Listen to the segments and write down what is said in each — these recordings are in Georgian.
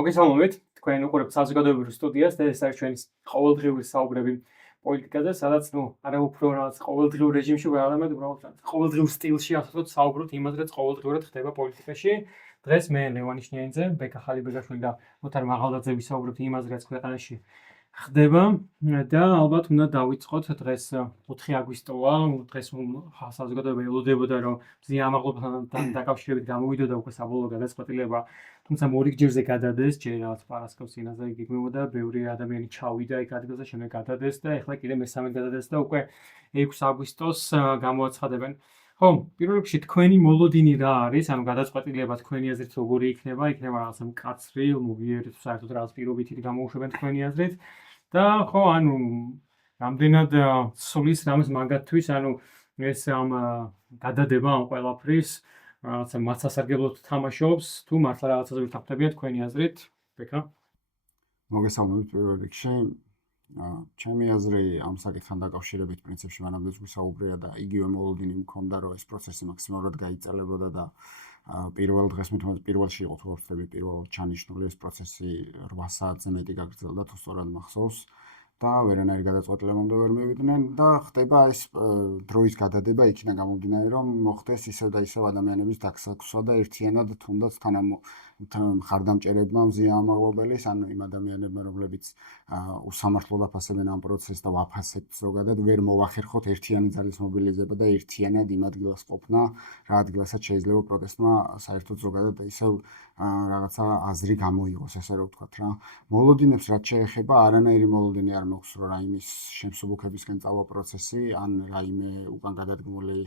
მოგესალმებით, თქვენ უყურებთ საზოგადოებრივ სტუდიას და ეს არის ჩვენი ყოველდღიური საუბრები პოლიტიკაზე, სადაც არა უფრო რაღაც ყოველდღიურ რეჟიმში ვარამედ უბრალოდ ყოველდღიურ სტილში ასე ვთქვათ საუბრობთ იმაზე, რაც ყოველდღიურად ხდება პოლიტიკაში. დღეს მე ლევანი შნიანიძე, ბეკა ხალიბეგაშვილი და მოთარ მაღალდაძე ვისაუბრებთ იმაზე, რაც ქვეყანაში ხდება და ალბათ უნდა დავიწყოთ დღეს 4 აგვისტოა, დღეს საზოგადოება ელოდებოდა რომ ზიამაღლობთან დაკავშირებით გამოვიდოდა უკვე საბოლოო გადაწყვეტილება, თუმცა მორიგჯერზე გადადეს, ჯერ რაღაც პარასკევს წინაზე იგივებოდა, ბევრი ადამიანი ჩავიდა იქ ადგილზე, შემდეგ გადადეს და ეხლა კიდე მესამე გადადეს და უკვე 6 აგვისტოს გამოაცხადებენ. ხო, პირველ რიგში თქვენი მოლოდინი რა არის? ანუ გადაწყვეტილება თქვენი აზრით როგორი იქნება? იქნება რაღაცა მკაცრი, მოვიერი თუ საერთოდ რაღაც პირობითი გამოუშვებენ თქვენი აზრით. და ხო, ანუ რამდენად სulis რამის მაგათთვის, ანუ ეს ამ გადადება ამ ყველაფრის რაღაცა მაცასარგებლოდ თამაშობს, თუ მართლა რაღაცაზე ვითარდებიან თქვენი აზრით? ბეკა? მოგესალმებით პირველ რიგში. ჩემი აზრი ამ საკითხთან დაკავშირებით პრინციპში მანამდეც ვისაუბრია და იგივე მოლოდინი მქონდა, რომ ეს პროცესი მაქსიმალურად გაიწელებოდა და პირველ დღეს მithumet პირველში იყო თუ არ ვცდები პირველად ჩანიშნული ეს პროცესი 8 საათზე მეტი გაგრძელდა თუ სწორად მახსოვს და ვერანაირი გადაწყვეტილებამდე ვერ მივიდნენ და ხდება ეს დროის გადადება იქიდან გამომდინარე, რომ მოხდეს ისევ და ისევ ადამიანების დაქსაქსვა და ერთიანად თუნდაც მხარდამჭერებმა ზიამაღლობელის, ანუ იმ ადამიანებმა, რომლებიც უსამართლოდ აფასებენ ამ პროცესს და ვაფასებთ ზოგადად, ვერ მოვახერხოთ ერთიანი ძალის მობილიზება და ერთიანად იმ ადგილას ყოფნა, რა ადგილასაც შეიძლება პროტესტმა საერთოდ ზოგადად ისევ რაღაცა აზრი გამოიღოს, ესე რომ ვთქვათ რა. მოლოდინებს რაც შეეხება, არანაირი მოლოდინი არ მაქვს, რომ რაიმის შემსუბუქებისკენ წავა პროცესი, ან რაიმე უკან გადადგმული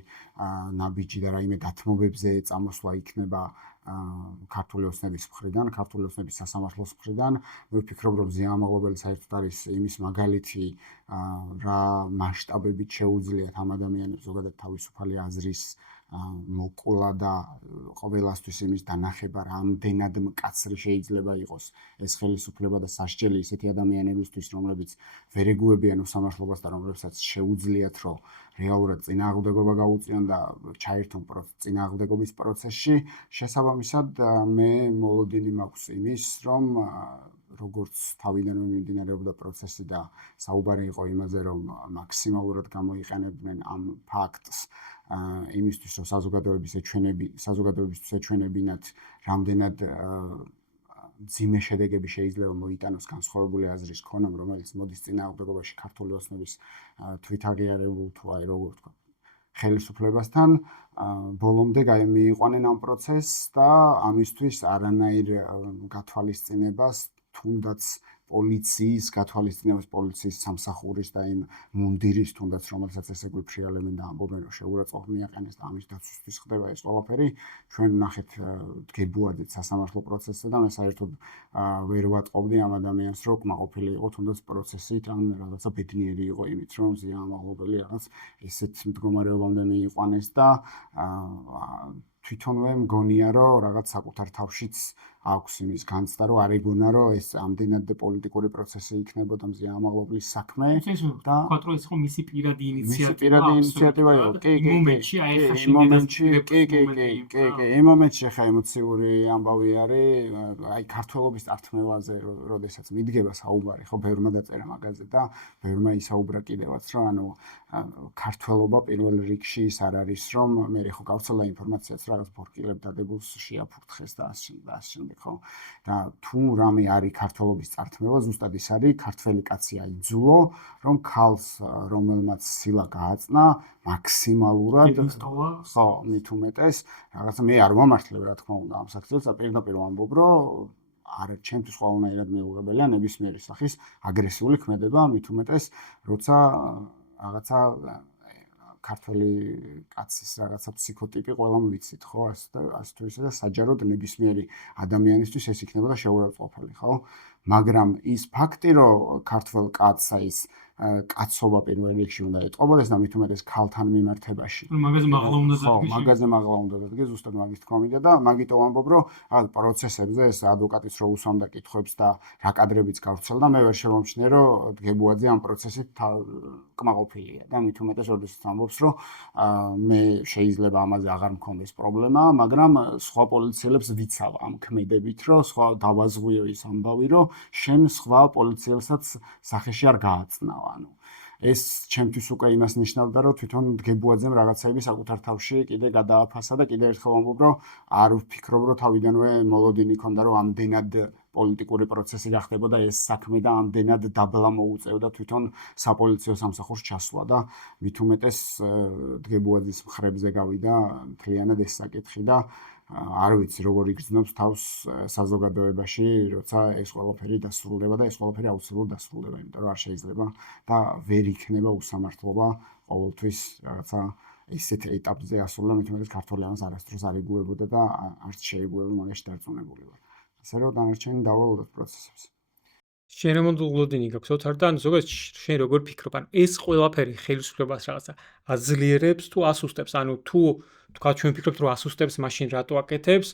ნაბიჯი და რაიმე დათმობებზე წამოსვლა იქნება ქართული ოცნების მხრიდან, ქართული ოცნების სასამართლოს მხრიდან. მე ვფიქრობ, რომ ზიამაღლობელი საერთოდ არის იმის მაგალითი, რა მასშტაბებით შეუძლიათ ამ ადამიანებს ზოგადად თავისუფალი აზრის მოკლა და ყველასთვის იმის დანახება, რამდენად მკაცრი შეიძლება იყოს ეს ხელისუფლება და სასჯელი ისეთი ადამიანებისთვის, რომლებიც ვერ ეგუებიან უსამართლობას და რომლებსაც შეუძლიათ, რომ რეალურად წინააღმდეგობა გაუწიონ და ჩაერთონ წინააღმდეგობის პროცესში. შესაბამისად, მე მოლოდინი მაქვს იმის, რომ როგორც თავიდანვე მიმდინარეობდა პროცესი და საუბარი იყო იმაზე, რომ მაქსიმალურად გამოიყენებდნენ ამ ფაქტს იმისთვის, რომ საზოგადოებისთვის ეჩვენებინათ, რამდენად ძიმე შედეგები შეიძლება მოიტანოს განსხვავებული აზრის ქონამ, რომელიც მოდის წინააღმდეგობაში ქართული ოცნების თვითაღიარებულ თუ აი როგორ ვთქვა ხელისუფლებასთან, ბოლომდე მიიყვანენ ამ პროცესს და ამისთვის არანაირ გათვალისწინებას, თუნდაც პოლიციის გათვალისწინებას, პოლიციის სამსახურის და იმ მუნდირის თუნდაც რომელსაც ესე გვიფრიალებენ და ამბობენ, რომ შეურაცხყოფ მიაყენეს და ამის დაცვისთვის ხდება ეს ყველაფერი. ჩვენ ვნახეთ დგებუადით სასამართლო პროცესზე და მე საერთოდ ვერ ვატყობდი ამ ადამიანს, რომ კმაყოფილი იყო თუნდაც პროცესით, ან რაღაცა ბედნიერი იყო იმით, რომ ზიამაღლობელი რაღაც ესეთ მდგომარეობამდე მიიყვანეს და თვითონვე მგონია, რომ რაღაც საკუთარ თავშიც აქვს იმის განცდა, რომ არ ეგონა, რომ ეს ამდენად პოლიტიკური პროცესი იქნებოდა მზიამაღლობლის საქმე და ვთქვათ, რომ ეს ხო მისი პირადი ინიციატივა იყო. იმ მომენტში, აი ხა იმ მომენტში ხა ემოციური ამბავი არის, აი ქართველობის წართმევაზე, როდესაც მიდგება საუბარი, ხო ბევრმა დაწერა მაგაზე და ბევრმა ისაუბრა კიდევაც, რომ ანუ ქართველობა პირველ რიგში ის არ არის, რომ მე ხო გავცელა ინფორმაციაც რაღაც ფორკილებ დადებულს შეაფურთხეს და ასე ხო და თუ რამე არის ქართველობის წართმევა, ზუსტად ის არის ქართველი კაცი აიძულო, რომ ქალს რომელმაც სილა გააწნა მაქსიმალურად ხო მით უმეტეს რაღაცა მე არ ვამართლებ რა თქმა უნდა ამ საქციელს და პირდაპირ ვამბობ, რომ არა ჩემთვის ყველანაირად მიუღებელია ნებისმიერი სახის აგრესიული ქმედება, მით უმეტეს როცა რაღაცა ქართველი კაცის რაღაცა ფსიქოტიპი ყველამ ვიცით, ხო, ასე თუ ისე და საჯაროდ ნებისმიერი ადამიანისთვის ეს იქნებოდა შეურაცხყოფელი, ხო? მაგრამ ის ფაქტი, რომ ქართველ კაცს ის კაცობა პირველ რიგში უნდა ეტყობოდეს და მით უმეტეს ქალთან მიმართებაში. მაგაზე მაღლა უნდა ხო, მაგაზე მაღლა უნდა დადგეს, ზუსტად მაგის თქვა მინდა და მაგიტომ ვამბობ, რომ რაღაც პროცესებზე ეს ადვოკატის რო უსვამდა კითხვებს და რა კადრებიც გავრცელდა, მე ვერ შევამჩნიე, რომ დგებუაძე ამ პროცესით კმაყოფილია და მით უმეტეს როდესაც ამბობს, რომ მე შეიძლება ამაზე აღარ მქონდეს პრობლემა, მაგრამ სხვა პოლიციელებს ვიცავ ამ ქმედებით, რომ სხვა დავაზღვიო ის ამბავი, რომ შენ სხვა პოლიციელსაც სახეში არ გააწნავ, ანუ ეს ჩემთვის უკვე იმას ნიშნავდა, რომ თვითონ დგებუაძემ რაღაცები საკუთარ თავში კიდე გადააფასა და კიდე ერთხელ ვამბობ, რომ არ ვფიქრობ, რომ თავიდანვე მოლოდინი ქონდა, რომ ამდენად პოლიტიკური პროცესი გახდებოდა ეს საქმე და ამდენად დაბლა მოუწევდა თვითონ საპოლიციო სამსახურს ჩასვლა და მით უმეტეს დგებუაძის მხრებზე გავიდა მთლიანად ეს საკითხი და არ ვიცი როგორ იგრძნობს თავს საზოგადოებაში, როცა ეს ყველაფერი დასრულდება და ეს ყველაფერი აუცილებლად დასრულდება, იმიტომ რომ არ შეიძლება და ვერ იქნება უსამართლობა ყოველთვის რაღაცა ისეთ ეტაპზე ასრულა, მით უმეტეს ქართველი ამას არასდროს არ იგუებოდა და არც შეეგუება მაგაში დარწმუნებული ვარ. ასე რომ დანარჩენი დავალოთ პროცესებს. შენ რამოდულოდინი გაქვს ოთარ და ზოგადად შენ როგორ ფიქრობ, ანუ ეს ყველაფერი ხელისუფლებას რაღაცა აძლიერებს თუ ასუსტებს, ანუ თუ თქვა ჩვენ ვფიქრობთ რომ ასუსტებს, მაშინ რატო აკეთებს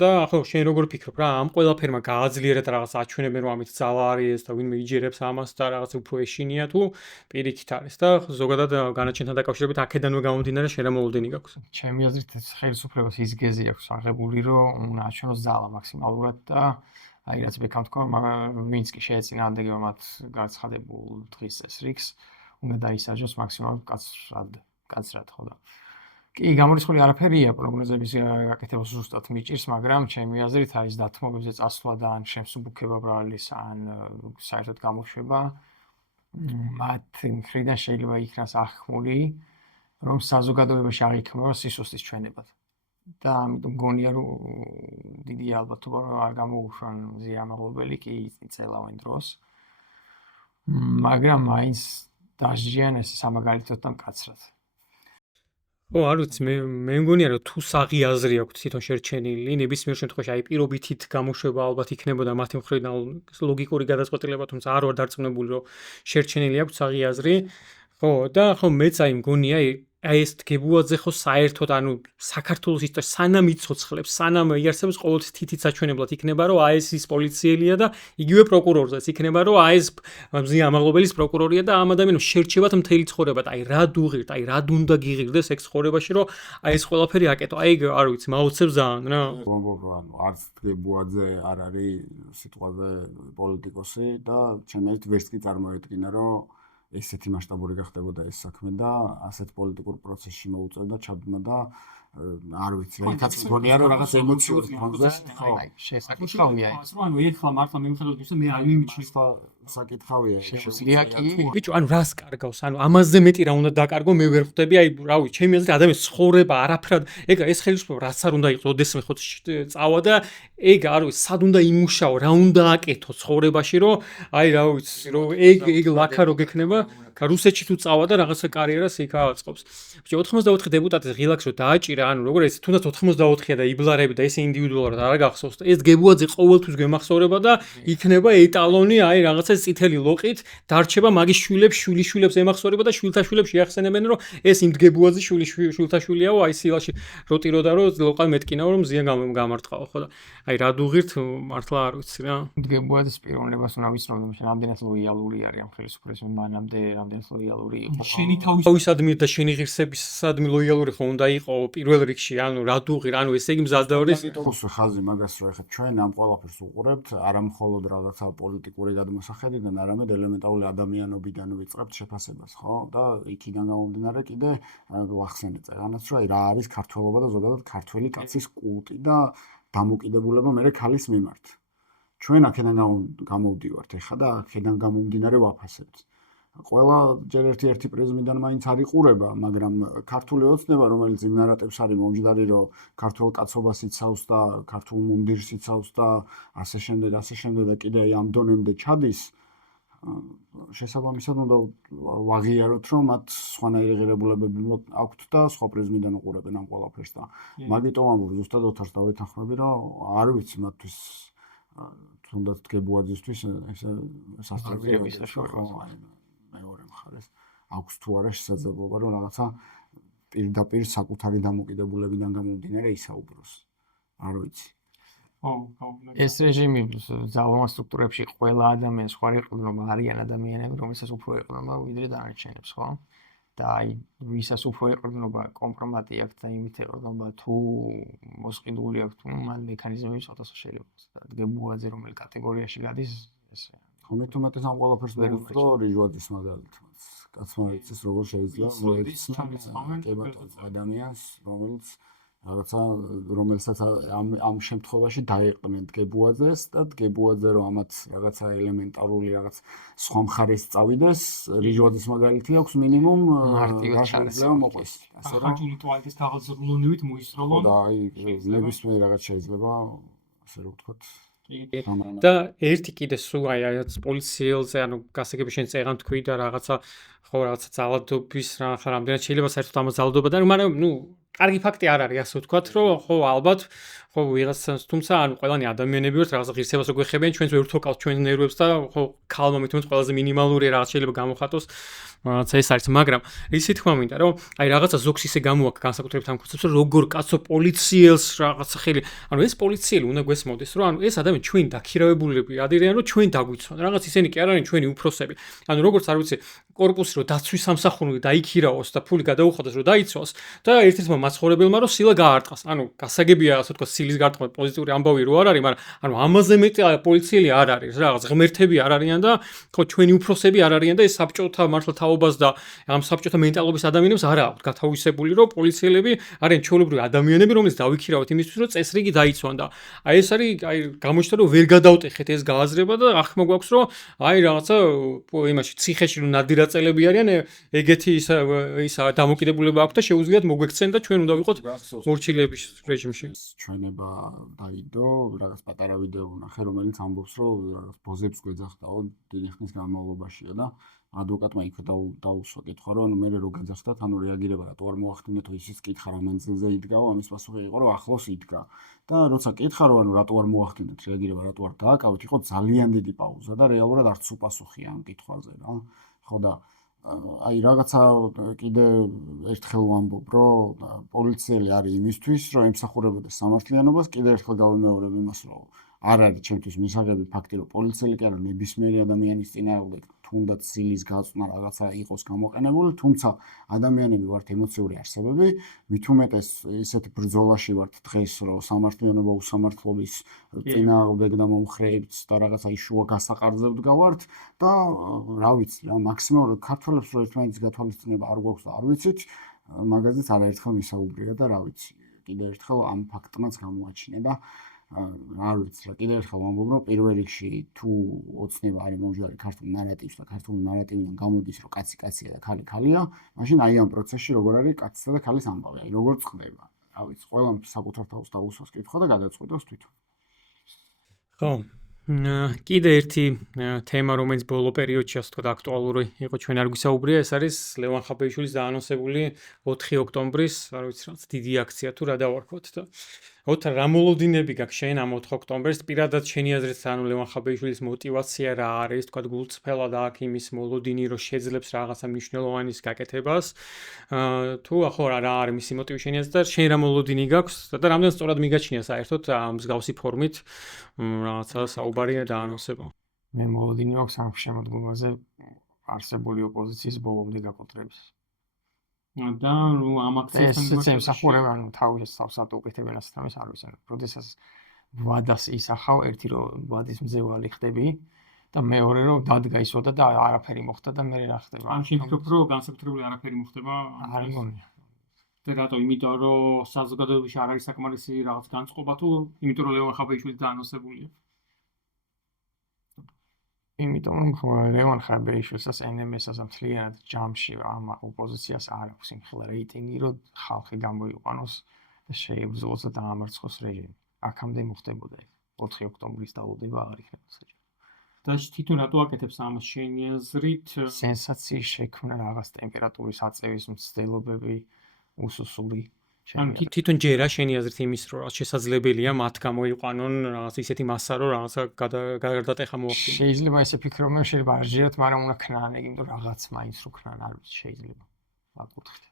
და ხო შენ როგორ ფიქრობ რა ამ ყველაფერმა გააძლიერა და რაღაც აჩვენებენ რომ ამით ძალა არის და ვინმე იჯერებს ამას და რაღაც უფრო ეშინია თუ პირიქით არის და ზოგადად განაჩენთან დაკავშირებით აქედანვე გამომდინარე შენ რამოდულოდინი გაქვს. ჩემი აზრით ხელისუფლებას ის გეზი აქვს აღებული რომ უნდა აჩვენოს ძალა მაქსიმალურად და აი რაც ბექამ თქვა, ვინც კი შეეწინააღმდეგება მათ გაცხადებულ დღის წესრიგს, უნდა დაისაჯოს მაქსიმალურად კაცრად, ხო და. კი, გამორიცხული არაფერია პროგნოზების გაკეთება ზუსტად მიჭირს, მაგრამ ჩემი აზრით აი ეს დათმობებზე წასვლა და ან შემსუბუქება ბრალის, ან საერთოდ გამოშვება მათ მხრიდან შეიძლება იქნას აღქმული, რომ საზოგადოებაში აღიქმება სისუსტის ჩვენებად. და ამიტომ გონია რომ დიდი ალბათობა რომ არ გამოუშვან ზიამაღლობელი კი იწელავენ დროს. მაგრამ მაინც დასჯიან ეს სამაგალითოდ და მკაცრად. ხო, არ ვიცი, მე მგონია რომ თუ საღი აზრი აქვს თვითონ შერჩენილი, ნებისმიერ შემთხვევაში აი პირობითით გამოშვება ალბათ იქნებოდა მათი მხრიდან ლოგიკური გადაწყვეტილება, თუმცა არ ვარ დარწმუნებული რომ შერჩენილი აქვს საღი აზრი. ხო, და ხო მეც აი მგონია აი ეს დგებუაძე ხო საერთოდ ანუ საქართველოს ისტორიაში სანამ იცოცხლებს, სანამ იარსებს ყოველთვის თითით საჩვენებლად იქნება რომ აი ეს ის პოლიციელია და იგივე პროკურორზეც იქნება რომ აი ეს ზიამაღლობელის პროკურორია და ამ ადამიანს შერჩევათ მთელი ცხოვრება და აი რა დუღირთ, აი რა უნდა გიღირდეს ეგ ცხოვრებაში რომ აი ეს ყველაფერი აკეთო. აი არ ვიცი, მაოცებს ძალიან რა. ვამბობ რომ ანუ არც დგებუაძე არ არის სიტყვაზე პოლიტიკოსი და ჩემით ვერც კი წარმოედგინა რომ ესეთი მასშტაბური გახდებოდა ეს საქმე და ასეთ პოლიტიკურ პროცესში მოუწევდა ჩაბმა და არ ვიცი, რითაც მგონია რომ რაღაც ემოციური ფონზე ხო შესაკითხავია ეს. ანუ ეხლა მართლა მიმხედავთ ისე მე არ მიმიჩნევ საკითხავია შეუძლია კი ბიჭო, ანუ რას კარგავს? ანუ ამაზე მეტი რა უნდა დაკარგო, მე ვერ ხვდები, აი რა ვიცი, ჩემი აზრით ადამიანის ცხოვრება არაფრად, ეგ ეს ხელისუფლება რაც არ უნდა იყოს, ოდესმე ხო წავა და ეგ არ ვიცი, სად უნდა იმუშაო, რა უნდა აკეთო ცხოვრებაში, რომ აი რა ვიცი, რომ ეგ ლაქა რო გექნება, რუსეთში თუ წავა და რაღაცა კარიერას იქ აწყობს. ბიჭო, 84 დეპუტატის ღილაკს რო დააჭირა, ანუ როგორ ეს თუნდაც 84-ია და იბლარები და ესე ინდივიდუალურად არ გახსოვს, ეს დგებუაძე ყოველთვის გემახსოვრება და იქნება ეტალონი, აი რაღაცა წითელი ლოყით დარჩება მაგის შვილებს ემახსოვრება და შვილთაშვილებს შეახსენებენ რომ ეს იმ დგებუაძის შვილთაშვილიაო, აი სილაში როტიროდა რომ ლოყა მეტკინაო რომ ზიან გამარტყაო, ხო და აი რა დუღირთ მართლა არ ვიცი რა. დგებუაძის პიროვნებას უნდა ვიცნობ, რომ რამდენად ლოიალური არის ამ ხელისუფლებას, მანამდე რამდენად ლოიალური იყო. შენი თავისადმი და შენი ღირსებისადმი ლოიალური ხო უნდა იყო პირველ რიგში, ანუ რა დუღირ, ანუ ესე იგი მზადდაურის ხაზი მაგას რომ ეხლა ჩვენ ამ ყველაფერს უყურებთ, არა მხოლოდ რაღაცა პოლიტიკური გადმოსახედიდან, არამედ ელემენტარული ადამიანობიდან ვიწყებთ შეფასებას, ხო? და იქიდან გამომდინარე კიდე ვახსენეთ წერანაც, რომ აი რა არის ქართველობა და ზოგადად ქართველი კაცის კულტი და დამოკიდებულება მე ქალის მიმართ. ჩვენ აქედან გამოვდივართ ეხლა და აქედან გამომდინარე ვაფასებთ. ყველა ჯერ ერთი პრიზმიდან მაინც არ იყურება, მაგრამ ქართული ოცნება, რომელიც იმ ნარატივს არის მომჯდარი, რომ ქართულ კაცობას იცავს და ქართულ მუნდირს იცავს და ასე შემდეგ და კიდე ამ დონემდე ჩადის, შესაბამისად უნდა ვაღიაროთ, რომ მათ სხვანაირი ღირებულებები აქვთ და სხვა პრიზმიდან უყურებენ ამ ყველაფერს და მაგიტომ ამბობ ზუსტად ოთარს დავეთანხმები, რომ არ ვიცი მათთვის თუნდაც დგებუაძისთვის ესე სასწრაფოა. მეორე მხარეს აქვს თუ არა შესაძლებლობა რომ რაღაცა პირდაპირ საკუთარი დამოკიდებულებიდან გამომდინარე ისაუბროს. არ ვიცი. ეს რეჟიმი ძალოვან სტრუქტურებში ყველა ადამიანს ხარ ეყრდნობა არიან ადამიანები, რომელსაც უფრო ეყრდნობა ვიდრე დანარჩენებს, ხო? და აი ვისაც უფრო ეყრდნობა კომპრომატი აქვს და იმით ეყრდნობა თუ მოსყიდული აქვს თუ მან მექანიზმები სხვადასხვა შეიძლება. და დგებუაძე რომელი კატეგორიაში გადის ესე. ხომ თუმცა ამ ყველაფერს ვერ ვუხდო რიჟვაძის მაგალითად. კაცმა იცის როგორ შეიძლება ადამიანს რომელიც რაღაცა რომელსაც ამ შემთხვევაში დაეყნენ დგებუაძეს და დგებუაძე რომ ამათ რაღაცა ელემენტარული რაღაც სხვა მხარეს წავიდეს რიჟვაძის მაგალითი აქვს მინიმუმ მარტივად მოყვეს ასე რომ ხაჭული ტუალეტის თაღლზრუნვით მოისროლონ და აი ნებისმიერ რაღაც შეიძლება ასე რომ ვთქვათ და ერთი კიდე სულ აი პოლიციელზე ანუ გასაგები შენ წეღან თქვი და რაღაცა ხო რაღაცა ძალადობის რამდენად შეიძლება საერთოდ ამ ძალადობა და მაგრამ ნუ კარგი ფაქტი არ არის ასე ვთქვათ რომ ხო ალბათ ხო ვიღაცას თუმცა ანუ ყველანი ადამიანები ვართ რაღაცა ღირსებას რო გვეხებიან ჩვენს ვერ ვთოკავთ ჩვენს ნერვებს და ხო ქალმომით თუმცა ყველაზე მინიმალური რაღაც შეიძლება გამოხატოს რაღაც ეს არის მაგრამ ისი თქვა მინდა რომ აი რაღაცა ზოგს ისე გამოაქვს განსაკუთრებით ამ კონცეფცს რომ როგორ კაცო პოლიციელს რაღაცა ხელი ანუ ეს პოლიციელი უნდა გვესმოდეს რომ ანუ ეს ადამიანი ჩვენ დაქირავებულები ადირიან რომ ჩვენ დაგვიცვან რაღაც ისინი კი არ არიან ჩვენი უფროსები ანუ როგორც არ ვიცი კორპუსი რომ დაცვის სამსახური დაიქირავოს და ფული გადაუხადოს რომ დაიცვას და ერთ-ერთმა მაცხოვრებელმა რომ სილა გაარტყას ანუ გასაგებია ასე ვთქვათ სილის გარტყმა პოზიტიური ამბავი რო არ არის მაგრამ ანუ ამაზე მეტი პოლიციელი არ არის რაღაც ღმერთები არ არიან და ხო ჩვენი უფროსები არ არიან და ეს საბჭოთა მართლა თაობას და ამ საბჭოთა მენტალობის ადამიანებს არ აქვს გათავისებული რომ პოლიციელები არიან ჩვეულებრივი ადამიანები რომლის დავიქირავთ იმისთვის რომ წესრიგი დაიცვან და აი ეს არის აი გამოჩნდა რომ ვერ გადავტეხეთ ეს გააზრება და ახმა გვაქვს რომ აი რაღაცა იმაში ციხეში რომ ნადირაწელები არიან ეგეთი ისა დამოკიდებულება აქვს და შეუძლიათ მოგვექცენ და ჩვენ უნდა ვიყოთ მორჩილების რეჟიმში ჩვენება დაიდო რაღაც პატარა ვიდეო ვნახე რომელიც ამბობს რომ რაღაც ბოზებს გვეძახდაო დიდი ხნის განმავლობაშია და ადვოკატმა იქ დაუსვა კითხვა რომ მე რო გაძახდათ ანუ რეაგირება რატო არ მოახდინეთ ისიც კითხა რა მანძილზე იდგაო ამის პასუხი იყო რომ ახლოს იდგა და როცა კითხა რომ ანუ რატო არ მოახდინეთ რეაგირება რატო არ დააკავეთ იყო ძალიან დიდი პაუზა და რეალურად არც უპასუხია ამ კითხვაზე რა ხო და აი რაღაცა კიდე ერთხელ ვამბობ რომ პოლიციელი არის იმისთვის რომ ემსახურებოდეს სამართლიანობას კიდე ერთხელ გავიმეორებ იმას რომ არ არის ჩემთვის მისაღები ფაქტი რომ პოლიციელი კი არა ნებისმიერი ადამიანის წინააღმდეგ თუნდაც სილის გაწვნა რაღაცა იყოს გამოყენებული თუმცა ადამიანები ვართ ემოციური არსებები მით უმეტეს ისეთი ბრძოლაში ვართ დღეს რომ სამართლიანობა უსამართლობის წინააღმდეგ და მომხრეებს და რაღაცა შუა გასაყარზე ვდგავართ და რა ვიცი რა მაქსიმალურად ქართველებს რო ერთმანეთის გათვალისწინება არ გვაქვს და არ ვიცით მაგაზეც არაერთხელ მისაუბრია და რა ვიცი კიდე ერთხელ ამ ფაქტმაც გამოაჩინე და არ ვიცი რა კიდევ ერთხელ ვამბობ რომ პირველ რიგში თუ ოცნება არის მომჟღარი ქართულ ნარატივს და ქართული ნარატივიდან გამოდის რომ კაცი კაცია და ქალი ქალია მაშინ აი ამ პროცესში როგორ არის კაცისა და ქალის ამბავი აი როგორ წყდება რა ვიცი ყველამ საკუთარ თავს დაუსვას კითხვა და გადაწყვიტოს თვითონ ხო კიდე ერთი თემა რომელიც ბოლო პერიოდში ასე ვთქვათ აქტუალური იყო ჩვენ არ გვისაუბრია ეს არის ლევან ხაბეიშვილის დაანონსებული 4 ოქტომბრის არ ვიცი რაღაც დიდი აქცია თუ რა დავარქვათ და ოთარ რა მოლოდინები გაქვს შენ ამ 4 ოქტომბერს პირადად შენი აზრით ანუ ლევან ხაბეიშვილის мотиваცია რა არის თქვა გულწრფელად აქ იმის მოლოდინი რომ შეძლებს რაღაცა მნიშვნელოვანის გაკეთებას თუ ახლა რა არის მისი мотиვი შენი აზრით და შენ რა მოლოდინი გაქვს და რამდენ სწორად მიგაჩნია საერთოდ ამ მსგავსი ფორმით რაღაცა საუბარია დაანონსება მე მოლოდინი აქვს ამ შემოდგომაზე არსებული ოპოზიციის ბოლომდე გაკოტრების და ამ აქციასთან ემსახურება ანუ თავის თავსად უკეთებენ ასე თამის არ ვიცი ანუ როდესაც ვადას ისახავ ერთი რომ ვადის მძევალი ხდები და მეორე რომ დადგა ისოდა და არაფერი მოხდა და მე რა ხდება ან შევფიქრობ რომ განსაკუთრებული არაფერი მოხდება არ მგონია და რატო იმიტომ რომ საზოგადოებაში არ არის საკმარისი რაღაც განწყობა თუ იმიტომ რომ ლევან ხაბეიშვილი დაანონსებულია იმიტომ რომ ლევან ხაბეიშვილს NMS-ას მთლიანად ჯამში ამ ოპოზიციას არ აქვს იმხელა რეიტინგი რომ ხალხი გამოიყვანოს და შეებრძოლოს და დაამარცხოს რეჟიმი აქამდე მოხდებოდა 4 ოქტომბრის დაუდევა არ იქნება საჭირო და თვითონ რატო აკეთებს ამას შენი აზრით სენსაციის შექმნა რაღაც ტემპერატურის აწევის მცდელობები უსუსული ანუ თვითონ ჯერა შენი აზრით იმის რომ რაღაც შესაძლებელია მათ გამოიყვანონ რაღაც ისეთი მასა რომ რაღაცა გადატეხა მოახდინონ. შეიძლება ესე ფიქრობენ, შეიძლება არ ჯერათ, მაგრამ უნდა ქნან, იმიტომ რაღაც მაინც რო ქნან არ ვიცი შეიძლება. ვაკურთხეთ.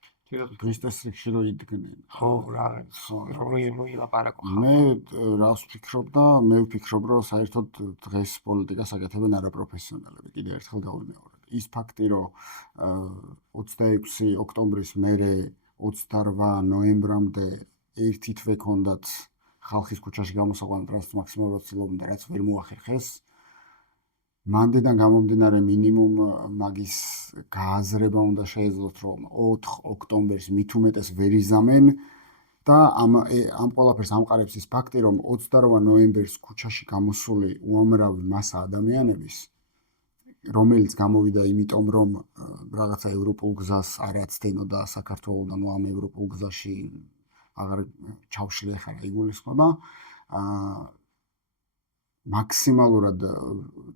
ბრისტეს რიგში რო იდგნენ. ხო, რაღაც. რო ილაპარაკო. მე რას ვფიქრობ და მე ვფიქრობ რომ საერთოდ დღეს პოლიტიკას აკეთებენ არაპროფესიონალები. კიდევ ერთხელ გავიმეორებ. ის ფაქტი რომ 26 ოქტომბრის მერე 28 ნოემბრამდე ერთი თვე ჰქონდათ ხალხის ქუჩაში გამოსაყვანად, რაც მაქსიმალურად ცდილობდნენ და რაც ვერ მოახერხეს. მანდიდან გამომდინარე მინიმუმ მაგის გააზრება უნდა შეეძლოთ, რომ 4 ოქტომბერს მით უმეტეს ვერ იზამენ და ამ ყველაფერს ამყარებს ის ფაქტი, რომ 28 ნოემბერს ქუჩაში გამოსული უამრავი მასა ადამიანების, რომელიც გამოვიდა იმიტომ, რომ რაღაცა ევროპულ გზას არ აცდენოდა საქართველოსთან, ამ ევროპულ გზაში აღარ ჩავშლია ხარ იგულისხმება, მაქსიმალურად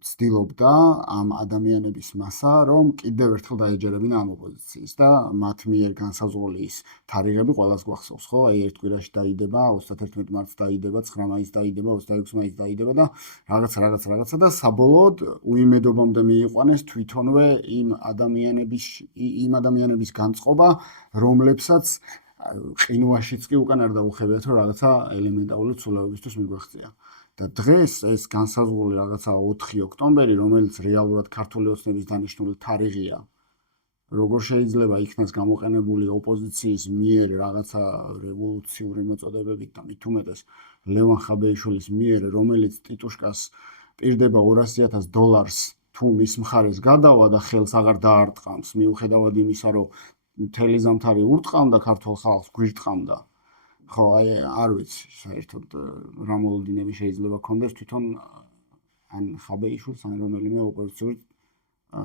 ცდილობდა ამ ადამიანების მასა, რომ კიდევ ერთხელ დაეჯერებინა ამ ოპოზიციის და მათ მიერ განსაზღვრული ის თარიღები ყველას გვახსოვს, ხო? აი ერთ კვირაში დაიდება, 31 მარტს დაიდება, 9 მაისს დაიდება, 26 მაისს დაიდება და რაღაცა და საბოლოოდ უიმედობამდე მიიყვანეს თვითონვე იმ ადამიანების განწყობა, რომლებსაც ყინვაშიც კი უკან არ დაუხებიათ, რომ რაღაცა ელემენტარული ცვლილებებისთვის მიგვეღწია. და დღეს ეს განსაზღვრული რაღაცა 4 ოქტომბერი, რომელიც რეალურად ქართული ოცნების დანიშნული თარიღია, როგორ შეიძლება იქნას გამოყენებული ოპოზიციის მიერ რაღაცა რევოლუციური მოწოდებებით და მით უმეტეს ლევან ხაბეიშვილის მიერ, რომელიც ტიტუშკას პირდება $200,000 თუ მის მხარეს გადავა და ხელს აღარ დაარტყამს, მიუხედავად იმისა, რომ მთელი ზამთარი ურტყამდა ქართულ ხალხს, გვირტყამდა. ხო, აი არ ვიცი, საერთოდ რა მოლოდინები შეიძლება ქონდეს თვითონ ან ხაბეიშვილს, ან რომელიმე ოპოზიციურ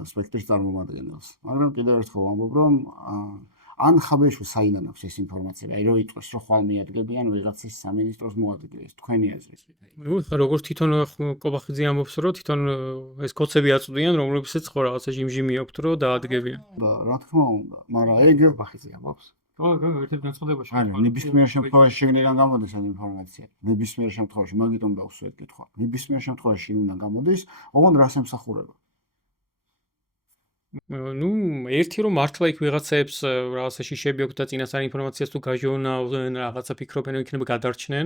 სპექტრის წარმომადგენელს. მაგრამ კიდევ ერთხელ ვამბობ, რომ ან ხაბეიშვილს საიდან აქვს ეს ინფორმაცია, აი რო იტყვის, რომ ხვალ მიადგებიან ვიღაცის სამინისტროს მოადგილეს, თქვენი აზრით. ნუ როგორც თვითონ კობახიძე ამბობს, რომ თვითონ ეს კოცები აწვდიან, რომლებსაც ხო რაღაცა ჟიმჟიმი აქვთ, რომ დაადგებიან. და რა თქმა უნდა, მაგრამ ეგ კობახიძე ამბობს. ხო, ერთ-ერთ განცხადებაში. არა, ნებისმიერ შემთხვევაში შეგნიდან გამოდის ამ ინფორმაცია. ნებისმიერ შემთხვევაში, მაგიტომ დავუსვეთ კითხვა. ნებისმიერ შემთხვევაში შეგნიდან გამოდის, ოღონდ რას ემსახურება? ნუ ერთი რომ მართლა იქ ვიღაცებს რაღაცა შიშები აქვს და წინასწარ ინფორმაციას თუ გაჟონავენ, რაღაცა ფიქრობენ, რომ იქნება გადარჩნენ.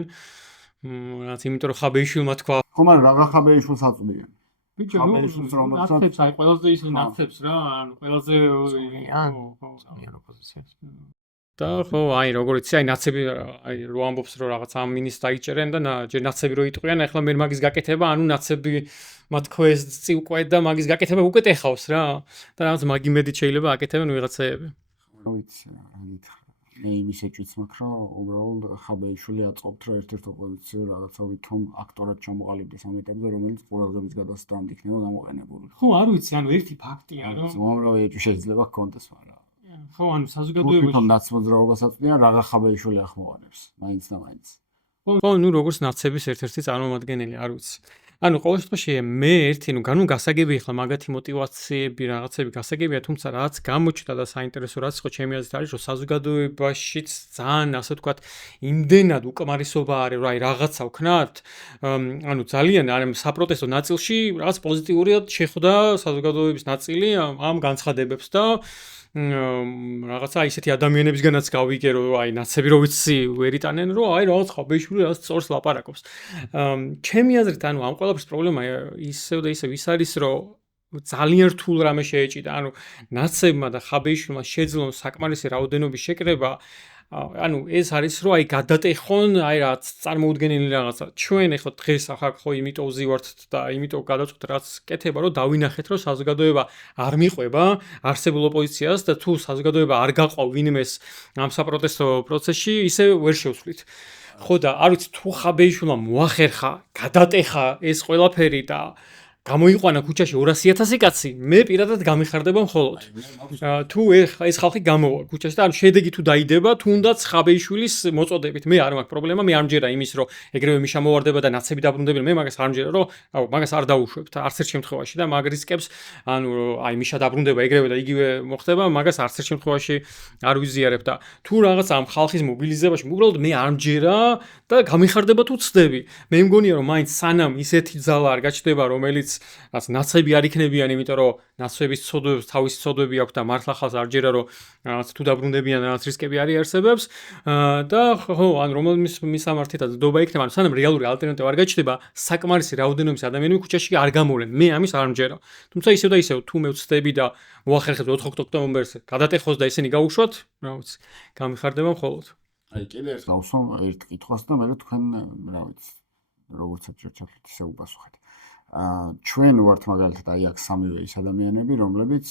რაღაც იმიტომ რომ ხაბეიშვილმა თქვა. ხო, მაგრამ რა ხაბეიშვილს აწვდიან? ბიჭო, ნუ ნაცებს, აი ყველაზე ის ნაცებს რა, ანუ ყველაზე ძალიან ოპოზიციას. და ხო, აი როგორც აი ნაცები აი რო ამბობს რომ რაღაც ამ მინისტრს დაიჭერენ და ჯერ ნაცები რო იტყვიან, ახლა მე მაგის გაკეთება, ანუ ნაცები მათ ქვეს წივყვეთ და მაგის გაკეთება უკეთ ეხავს რა. და რაღაც მაგი მედით შეიძლება აკეთებენ ვიღაცეები. რა ვიცი, რა გითხრა. მე იმის ეჭვიც მაქვს, რომ უბრალოდ ხაბეიშვილი აწყობთ, რომ ერთ-ერთ ოპოზიციურ რაღაცა ვითომ აქტორად ჩამოყალიბდეს ამ ეტაპზე, რომელიც ყურადღების გადასტანად იქნება გამოყენებული. ხო, არ ვიცი, ანუ ერთი ფაქტია, რომ უამრავი ეჭვი შეიძლება ჰქონდეს, მაგრამ ხო, ანუ საზოგადოებაში თვითონ ნაცმოძრაობას აწვდიან, რაღა ხაბეიშვილი ახმოვანებს, მაინც და მაინც. ხო, ნუ როგორც ნაცების ერთ-ერთი წარმომადგენელი, არ ვიცი. ანუ ყოველ შემთხვევაში მე ერთი ნუ გასაგები ახლა მაგათი мотиваციები რაღაცები გასაგებია, თუმცა რაც გამოჩნდა და საინტერესო რაც იყო ჩემი აზრით არის, რომ საზოგადოებაშიც ძალიან ასე ვთქვათ, იმდენად უკმარისობა არის, რომ აი რაღაცა ვქნათ, ანუ ძალიან არის საპროტესტო ნაწილში რაღაც პოზიტიურად შეხვდა საზოგადოების ნაწილი ამ განცხადებებს და რაღაცა ისეთი ადამიანებისგანაც გავიგე, რომ აი ნაცები რო ვიცი ვერ იტანენ, რომ აი რაღაც ხაბეიშვილი რაღაც სწორს ლაპარაკობს. ჩემი აზრით, ანუ ამ ყველაფრის პრობლემა ისევ და ისევ ის არის, რომ ძალიან რთულ რამე შეეჭიდა, ანუ ნაცებმა და ხაბეიშვილმა შეძლონ საკმარისი რაოდენობის შეკრება, ანუ ეს არის, რომ აი გადატეხონ, აი რაც წარმოუდგენელი რაღაცა. ჩვენ ახლა დღეს ახლა ხო იმიტომ ვზივართ და იმიტომ გადავწყვეტ რაც კეთება, რომ დავინახეთ, რომ საზოგადოება არ მიყვება არსებულ ოპოზიციას და თუ საზოგადოება არ გაყვა ვინმეს ამ საპროტესტო პროცესში, ისე ვერ შევსვლით. ხო და არ ვიცი თუ ხაბეიშვილმა მოახერხა, გადატეხა ეს ყველაფერი და გამოიყვანა ქუჩაში 200,000 კაცი, მე პირადად გამიხარდება მხოლოდ. თუ ეს ხალხი გამოვა ქუჩაში და ანუ შედეგი თუ დაიდება, თუნდაც ხაბეიშვილის მოწოდებით, მე არ მაქვს პრობლემა, მე არ მჯერა იმის, რომ ეგრევე მიშა მოვარდება და ნაცები დაბრუნდებიან, მე მაგას არ მჯერა, რომ მაგას არ დაუშვებთ არც ერთ შემთხვევაში და მაგ რისკებს, ანუ აი მიშა დაბრუნდება ეგრევე და იგივე მოხდება, მაგას არც ერთ შემთხვევაში არ ვიზიარებ და თუ რაღაც ამ ხალხის მობილიზებაში, უბრალოდ მე არ მჯერა და გამიხარდება თუ ცდები. მე მგონია რომ მაინც სანამ ისეთი ძალა არ გაჩნდება, რომელიც რაც ნაცები არ იქნებიან, იმიტომ რომ ნაცების ცოდვებს თავისი ცოდვები აქვს და მართლა ხალხს არ ჯერა რომ რაღაც თუ დაბრუნდებიან რაღაც რისკები არ იარსებებს და ხო ან რომელმის მისამართი და დობა იქნება, ანუ სანამ რეალური ალტერნატივა არ გაჩნდება, საკმარისი რაოდენობის ადამიანები ქუჩაში არ გამოვლენ. მე ამის არ მჯერა. თუმცა ისევ და ისევ თუ მე ვცდები და მოახერხებ 4 ოქტომბერს გადატეხოს და ისინი გაუშვათ, რა ვიცი, გამიხარდება მხოლოდ. აი კიდე ერთ გავსვამ ერთ კითხვას და მე თქვენ რა ვიცი როგორც ჩერჩაფით ისე უპასუხეთ. ჩვენ ვართ მაგალითად აი აქ სამივე ის ადამიანები, რომლებიც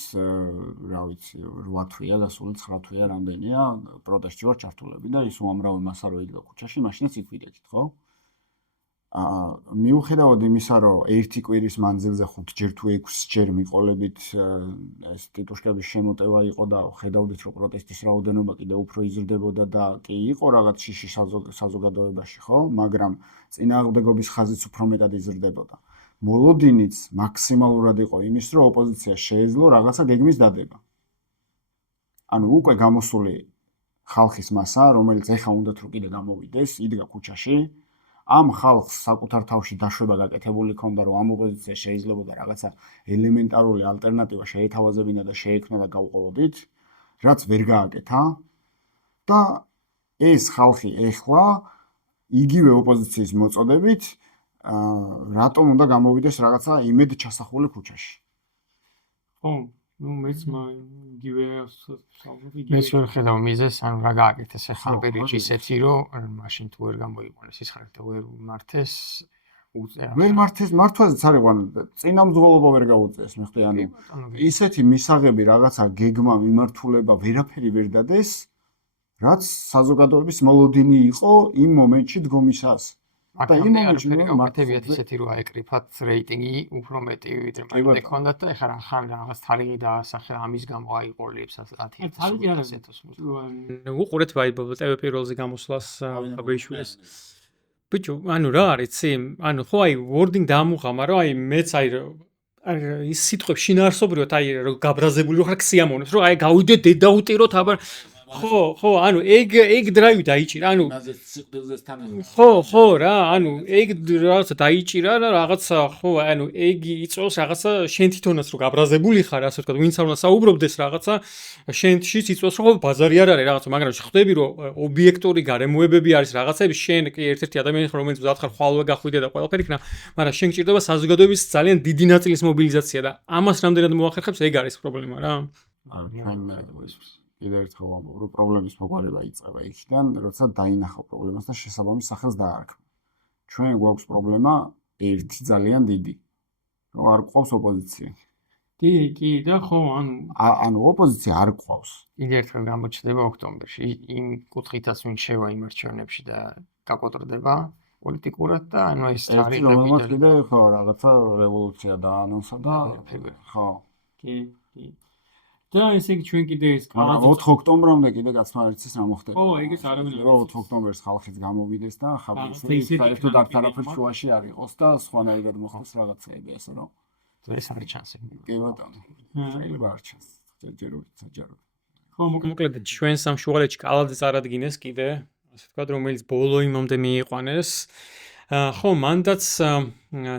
რა ვიცი 8 თვეა და სულ 9 თვეა რამდენია პროტესტში ვარ ჩართულები და ის უამრავი მასა რო იდგა ქუჩაში, მაშინაც იქ ვიდექით, ხო? მიუხედავად იმისა, რომ ერთი კვირის მანძილზე 5 ჯერ თუ 6 ჯერ მიყოლებით ეს ტიტუშკების შემოტევა იყო და ხედავდით, რომ პროტესტის რაოდენობა კიდევ უფრო იზრდებოდა და კი იყო რაღაც შიში საზოგადოებაში, ხო? მაგრამ წინააღმდეგობის ხაზიც უფრო მეტად იზრდებოდა. მოლოდინიც მაქსიმალურად იყო იმის, რომ ოპოზიცია შეეძლო რაღაცა გეგმის დადება. ანუ უკვე გამოსული ხალხის მასა, რომელიც ეხა უნდა თუ კიდე გამოვიდეს, იდგა ქუჩაში. ამ ხალხს საკუთარ თავში დაშვება გაკეთებული ქონდა, რომ ამ ოპოზიციას შეიძლებოდა რაღაცა ელემენტარული ალტერნატივა შეეთავაზებინა და შეექმნა და გავყოლოდით, რაც ვერ გააკეთა და ეს ხალხი ეხლა იგივე ოპოზიციის მოწოდებით რატომ უნდა გამოვიდეს რაღაცა იმედ ჩასახული ქუჩაში. ხო, ну მეც იგივე მეც ვერ ხედავ მიზეს, ანუ რა გააკეთეს ახლა პერიოდში ისეთი, რომ მაშინ თუ ვერ გამოიყვანეს ის ხალხი და ვერ მართეს ვერ მართეს მართვაზეც არ იყო, ანუ წინამძღოლობა ვერ გაუწიეს, მე ხვდი, ანუ ისეთი მისაღები რაღაცა გეგმა მიმართულება ვერაფერი ვერ დადეს, რაც საზოგადოების მოლოდინი იყო იმ მომენტში დგომისას. და იმ მომენტში მართებიათ ისეთი, რომ აეკრიფათ რეიტინგი უფრო მეტი ვიდრე მაგდე ქონდათ და ეხლა ახლა რაღაც თარიღი დაასახა ამის გამო აიყოლებს 10,000-ს. უყურეთ ვაიბობ TV პირველზე გამოსვლას ხაბეიშვილის. ბიჭო, ანუ რა არის იცი? ანუ ხო აი wording დამუღა, მაგრამ აი მეც აი ის სიტყვები შინაარსობრივად აი გაბრაზებული რო ხარ ქსიამოვნებს, რომ აი გავიდე დედაუტიროთ აბა ხო, ანუ ეგ დრაივი დაიჭირა, ანუ ხო რა, ანუ ეგ რაღაცა დაიჭირა და რაღაცა ხო, ანუ ეგ იწვევს რაღაცა შენ თვითონაც რო გაბრაზებული ხარ, ასე ვთქვათ, ვინც არ უნდა საუბრობდეს რაღაცა შენშიც იწვევს რომ ბაზარი არ არის რაღაცა, მაგრამ ხვდები რომ ობიექტური გარემოებები არის რაღაცები, შენ კი ერთ-ერთი ადამიანი ხარ, რომელიც ვთქვათ ხვალვე გახვიდე და ყველაფერი იქნა, მაგრამ შენ გჭირდება საზოგადოების ძალიან დიდი ნაწილის მობილიზაცია და ამას რამდენად მოახერხებს, ეგ არის პრობლემა რა. კიდევ ერთხელ ვამბობ, რომ პრობლემის მოყოლება იწყება იქიდან, როცა დაინახავ პრობლემას და შესაბამის სახელს დაარქმევ. ჩვენ გვაქვს პრობლემა ერთი ძალიან დიდი, რომ არ გვყავს ოპოზიცია. კი, და ხო, ანუ ოპოზიცია არ გვყავს. კიდევ ერთხელ გამოჩნდება ოქტომბერში, იმ კუთხითაც ვინ შევა იმ არჩევნებში და გაკოტრდება პოლიტიკურად და ანუ ეს არის რომელმაც კიდე ხო რაღაცა რევოლუცია დაანონსა და ხო. კი. და ესე იგი ჩვენ კიდე ეს 4 ოქტომბრამდე კიდე გაცმარიცეს რა მოხდება. ხო, ეგეც არავინ 4 ოქტომბერს ხალხიც გამოვიდეს და ხაბეიშვილი საერთოდ არ თარაფებს შუაში არ იყოს და სხვანაირად მოხდეს რაღაცები ასე რომ ეს არის ჩანსი. კი ბატონო. შეიძლება არ ჩანს. ჯერჯერობით საჯაროდ. ხო, მოკლედ ჩვენ სამშუალედში კალაძე წარადგინეს კიდე, ასე ვთქვათ, რომელიც ბოლო იმამდე მიიყვანეს. ხო, მანდაც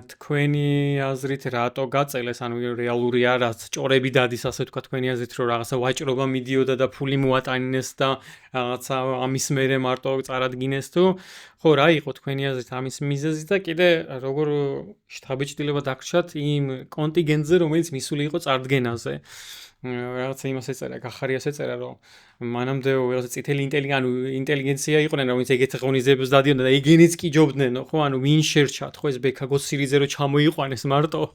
თქვენი აზრით რატო გაწელეს, ანუ რეალური არა, ჭორები დადის, ასე ვთქვათ, თქვენი აზრით, რომ რაღაცა ვაჭრობა მიდიოდა და ფული მოატანინეს და რაღაცა ამის მერე მარტო წარადგინეს თუ ხო, რა იყო თქვენი აზრით ამის მიზეზი და კიდე როგორ შთაბეჭდილება დაგრჩათ იმ კონტინგენტზე, რომელიც მისული იყო წარდგენაზე. რაღაცა იმას ეწერა, გახარიას ეწერა, რომ მანამდე რაღაცა წითელი ინტელიგენცია იყვნენ, რომელიც ეგეთ ღონისძიებებს დადიოდნენ და ეგენიც კი ჯობდნენ, ხო, ანუ ვინ შერჩათ, ხო, ეს ბექა გოცირიძე რო ჩამოიყვანეს მარტო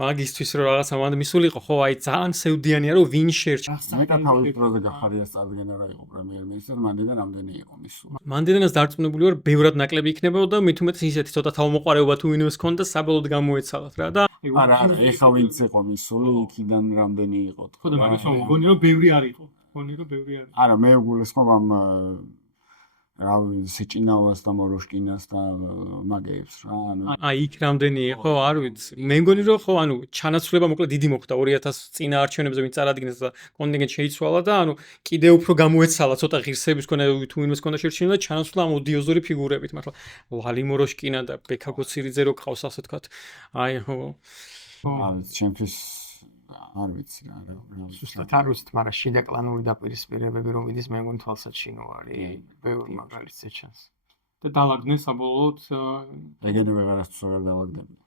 მაგისთვის რომ რაღაცა მანდ მისულიყო, ხო, აი ძალიან სევდიანია რომ ვინ შერჩა. მეტად თავის დროზე გახარიას წარდგენა რა იყო პრემიერ-მინისტრი, მანდიდან რამდენი იყო მისული. მანდიდანაც დარწმუნებული ვარ, ბევრად ნაკლები იქნებოდა და მით უმეტეს ისეთი ცოტა თავმოყარეობა თუ ვინმეს ჰქონდა, საბოლოოდ გამოეცალათ რა და არა, ეხა ვინც იყო მისული, იქიდან რამდენი იყო. ხო და მაგას მგონი რომ ბევრი არ იყო. მგონი რომ ბევრი არ. არა, მე ვგულისხმობ ამ რა სიჭინავას და მოროშკინას და მაგეებს რა, ანუ აი იქ რამდენი იყო, არ ვიცი. მე მგონი რომ ხო, ანუ ჩანაცვლება მოკლედ დიდი მოხდა 2000 წინა არჩევნებზე ვინ წარადგინეს და კონტინგენტი შეიცვალა და ანუ კიდე უფრო გამოეცალა ცოტა ღირსების მქონე თუ ვინმეს ჰქონდა შერჩენა და ჩანაცვლა ამ ოდიოზური ფიგურებით, მართლა ვალი მოროშკინა და ბექა გოცირიძე რო ყავს ასე თქვა. აი ხო. არის ჩემთვის არ ვიცი რა. ზუსტად არ ვიცით, მაგრამ შიდა კლანური დაპირისპირებები რომ მიდის, მე მგონი თვალსაჩინო არის. ბევრი მაგალითს ეჩანს. და დაალაგდნენ საბოლოოდ ეგენი ვეღარასდროს ვერ დავაგდებია.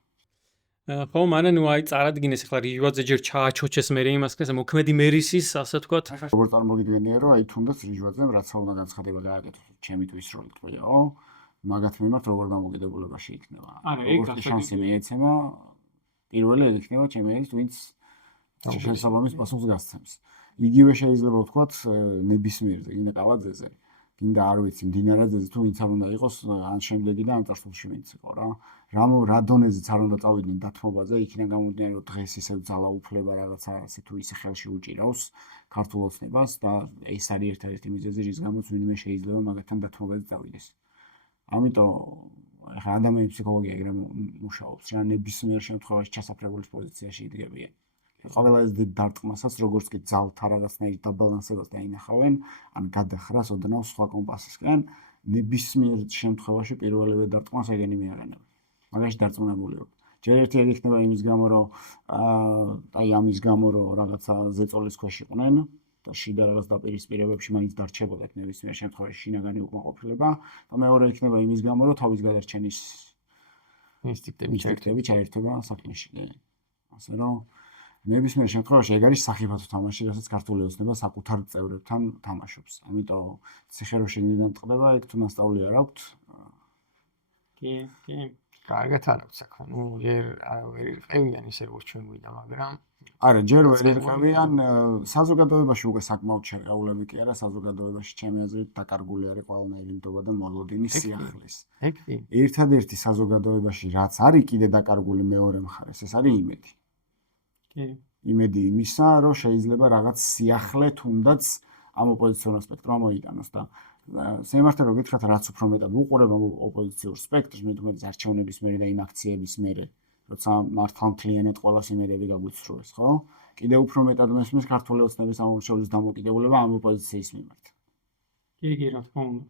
ხო, მაგრამ ნუ აი წარადგინეს ახლა რიჟვაძე ჯერ ჩააჩოჩეს მე იმას ქნეს მოქმედი მერისის ასე თქვა. როგორ წარმოგიდგენია რომ აი თუნდაც რიჟვაძემ რაც უნდა განცხადება გააკეთოს, ჩემი თვის რო იტყვიაო, მაგათ მიმართ როგორ დამოკიდებულებაში იქნება. არა, ეგ შანსი მიეცემა, პირველი ეგ იქნება ჩემი არის ვინც შესაბამის პასუხს გასცემს. იგივე შეიძლება ვთქვათ ნებისმიერზე, გინდა კალაძეზე, გინდა არ ვიცი, მდინარაძეზე თუ ვინც არ უნდა იყოს ან შემდეგი და ან წარსულში ვინც იყო რა. რა დონეზეც არ უნდა წავიდნენ დათმობაზე, იქიდან გამომდინარე რომ დღეს ისევ ძალაუფლება რაღაცა ასე თუ ისე ხელში უჭირავს ქართულ ოცნებას და ეს არის ერთ-ერთი მიზეზი, რის გამოც ვინმე შეიძლება მაგათთან დათმობაზე წავიდეს. ამიტომ ახლა ადამიანის ფსიქოლოგია ეგრე მუშაობს რა, ნებისმიერ შემთხვევაში ჩასაფრებულის პოზიციაში იდგებიან. ყველა ეს დარტყმასაც როგორც კი ძალთა რაღაცნაირ დაბალანსებას დაინახავენ, ან გადახრას ოდნავ სხვა კომპასისკენ, ნებისმიერ შემთხვევაში პირველივე დარტყმას ეგენი მიაღწევენ. მაგაში დარწმუნებული ვარ. ჯერ ერთი ეგ იქნება იმის გამო, რომ აი ამის გამო, რომ რაღაცა ზეწოლის ქვეშ იყვნენ და შიდა რაღაც დაპირისპირებებში მაინც დარჩებოდათ ნებისმიერ შემთხვევაში შინაგანი უკმაყოფილება და მეორე იქნება იმის გამო, რომ თავის გადარჩენის ინსტინქტები ჩაერთვება საქმეში. ასე რომ ნებისმიერ შემთხვევაში ეგ არის სახიფათო თამაში, რასაც ქართული ოცნება საკუთარ წევრებთან თამაშობს. ამიტომ ციხე რო შიგნიდან ტყდება, ეგ თუ ნასწავლი არ აქვთ. კი. კარგად არ აქვს საქმე. ნუ ჯერ ვერ იყევიან ისე როგორც ჩვენ გვიდა, მაგრამ არა, ჯერ ვერ იყევიან საზოგადოებაში უკვე საკმაოდ შერყეულები კი არა, საზოგადოებაში ჩემი აზრით დაკარგული არის ყველანაირი ნდობა და მოლოდინი სიახლის. ეგ კი. ერთადერთი საზოგადოებაში რაც არის კიდე დაკარგული მეორე მხარეს, ეს არის იმედი. იმედი იმისა, რომ შეიძლება რაღაც სიახლე თუნდაც ამ ოპოზიციურ სპექტრმა მოიტანოს და სიმართლე რომ გითხრათ, რაც უფრო მეტად უყურებ ამ ოპოზიციურ სპექტრს, მე თვითონ არჩევნების მერე და იმ აქციების მერე, როცა მართლმთლიანად ყველას იმედები გაგვიცრუეს, ხო? კიდე უფრო მეტად მესმის ქართული ოცნების ამომრჩევლის დამოკიდებულება ამ ოპოზიციის მიმართ. კი, რა თქმა უნდა.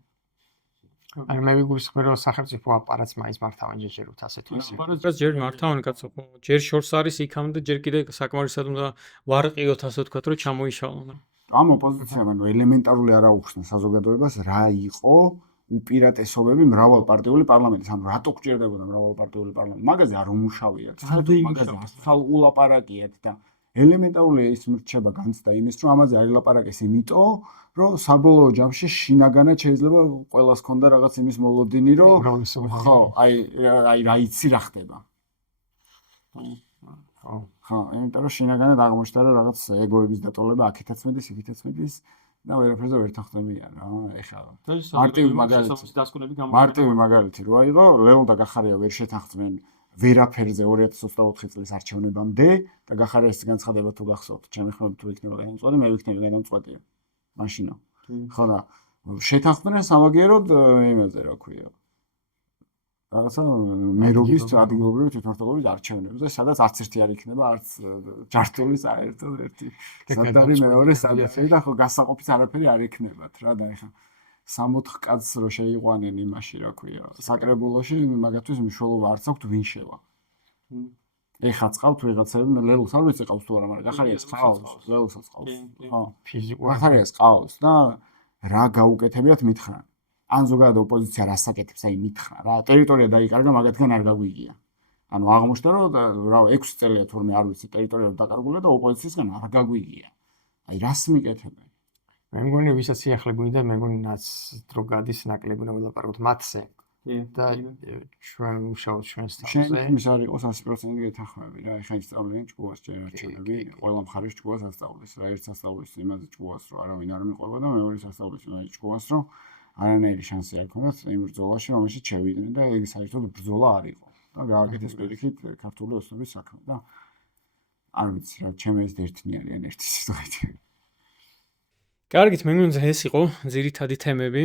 არ მე ვიგულისხმე რომ სახელმწიფო აპარატს მაინც მართავენ ჯერჯერობით ასე თუ ისე. აპარატს ჯერ მართავენ კაცო, ხო. ჯერ შორს არის იქამდე, ჯერ კიდე საკმარისად უნდა ვარყიოთ ასე ვთქვათ, რომ ჩამოიშალონ. ამ ოპოზიციამ ანუ ელემენტარული არ აუხსნა საზოგადოებას რა იყო უპირატესობები მრავალპარტიული პარლამენტის, ანუ რატო გჭირდებოდა მრავალპარტიული პარლამენტი. მაგაზე არ უმუშავიათ, მაგაზე ასწავლ ულაპარაკიათ და ელემენტარული ის მრჩება განცდა იმის, რომ ამაზე არ ილაპარაკეს იმიტომ, რომ საბოლოო ჯამში შინაგანად შეიძლება ყველას ქონდა რაღაც იმის მოლოდინი, რომ ხო, აი რა იცი რა ხდება. ხო, იმიტომ რომ შინაგანად აღმოჩნდა რომ რაღაც ეგოების დატოლება აქეთაც მედის, იქითაც მედის და ვერაფერზე ვერ თანხმდებიან რა. ეხლა მარტივი მაგალითი რო აიღო, ლეო და გახარია ვერ შეთანხმდნენ ვერაფერზე 2024 წლის არჩევნებამდე და გახარიას განცხადება თუ გახსოვთ, ჩემი ხმებით თუ იქნება გადამწყვეტი, მე ვიქნები გადამწყვეტია. მაშინო. ხო და შეთანხმდნენ სამაგიეროდ იმაზე რა ქვია. რაღაცა მერობის ადგილობრივი თვითმმართველობის არჩევნებზე, სადაც არც ერთი არ იქნება, არც ჯართული საერთოდ ერთი. სადარი მეორე სადაცი და ხო გასაყოფის არაფერი არ იქნებათ რა და ეხა 60 კაცს რო შეიყვანენ იმაში, რა ქვია, საკრებულოში, მაგათთვის მნიშვნელობა არც აქვს ვინ შევა. ეხა წყავთ ვიღაცები, ლელოს არ ვიცი ყავს თუ არა, მაგრამ გახარიას ყავს, ლელოსაც ყავს. ხო, ფიზიკურად გახარიას ყავს და რა გაუკეთებიათ მითხრან. ან ზოგადად ოპოზიცია რასაკეთებს, აი მითხრა რა, ტერიტორია დაიკარგა, მაგათგან არ გაგვიგია. ანუ აღმოჩნდა რომ რა 6 წელია თურმე არ ვიცი, ტერიტორია დაკარგულია და ოპოზიციისგან არ გაგვიგია. აი რას მიკეთებენ? მე მგონი ვისაც სიახლე გვინდა, მე მგონი რაც დრო გადის ნაკლები რომ ვილაპარაკოთ მათზე. და ჩვენ ვმუშაობთ ჩვენს შენ თავზე. ის არ იყოს 100% გეთახმები რა, ეხლა ისწავლენ ჭკუას ჯერ არჩენები, ყველა მხარეს ჭკუას ასწავლის რა, ერთ სასწავლის იმაზე ჭკუას რო არავინ არ მიყვება და მეორე სასწავლის იმაზე ჭკუას რო არანაირი შანსი არ ქონდათ იმ ბრძოლაში, რომელშიც შევიდნენ და ეგ საერთოდ ბრძოლა არ იყო. და გააკეთეს პირიქით ქართული ოსნობის საქმე და არ ვიცი რა, ჩემი ეს ერთნი არიან ერთი სიტყვით. კარგით, მე მგონია ეს იყო ძირითადი თემები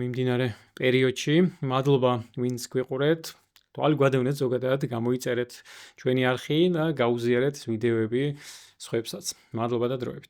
მიმდინარე პერიოდში. მადლობა ვინც გვიყურეთ. თვალი გვადევნეთ ზოგადად, გამოიწერეთ ჩვენი არხი და გაუზიარეთ ვიდეოები სხვებსაც. მადლობა და დროებით.